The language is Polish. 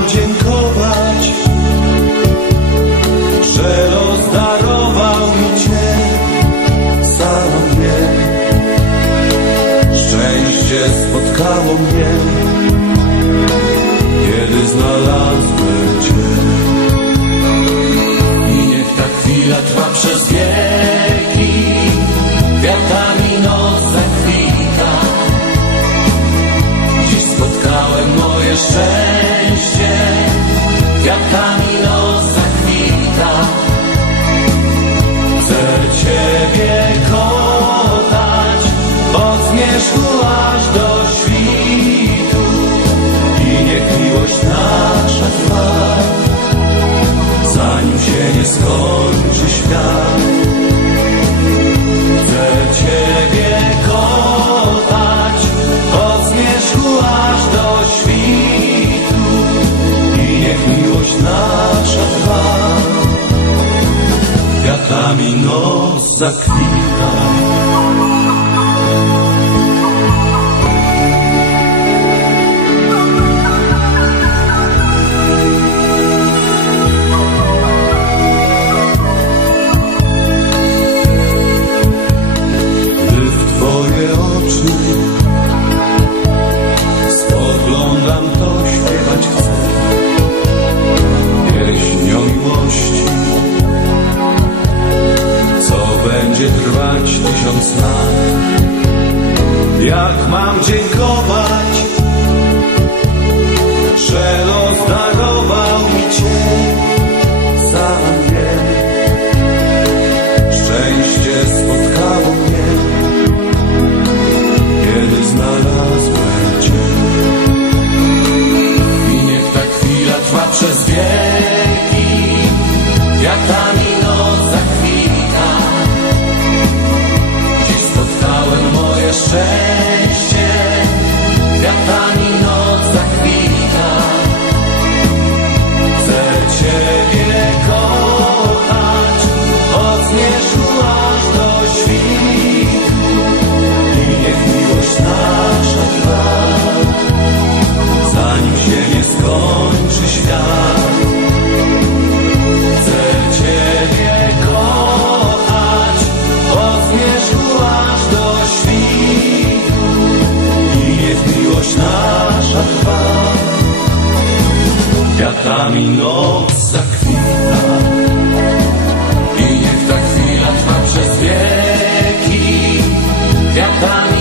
mam dziękować, że los darował mi Cię, sam wiem. Szczęście spotkało mnie, kiedy znalazłem Cię. I niech ta chwila trwa przez wieki, kwiatami noc zakwita. Dziś spotkałem moje szczęście, kwiatami noc zakwita. Chcę Ciebie kochać, od zmierzchu aż do świtu. I niech miłość nasza trwa, zanim się nie skończy świat. Chcę Ciebie kochać, od zmierzchu aż do świtu. I niech miłość nasza trwa, kwiatami noc zakwita. Spoglądam, to śpiewać chcę pieśń o miłości, co będzie trwać 1000 lat. Jak mam dziękować, że los darował mi Cię, sam wiem. Szczęście spotkało mnie, kiedy znalazłem Cię. I niech ta chwila trwa przez wieki, kwiatami noc zakwita. Dziś spotkałem moje szczęście, kwiatami noc zakwita. Chcę Ciebie kochać, od zmierzchu aż do świtu. I niech miłość nasza trwa, zanim się nie skończy świat. Chcę Ciebie kochać, od zmierzchu aż do świtu. I niech miłość nasza trwa, kwiatami noc zakwita. I niech ta chwila trwa przez wieki, kwiatami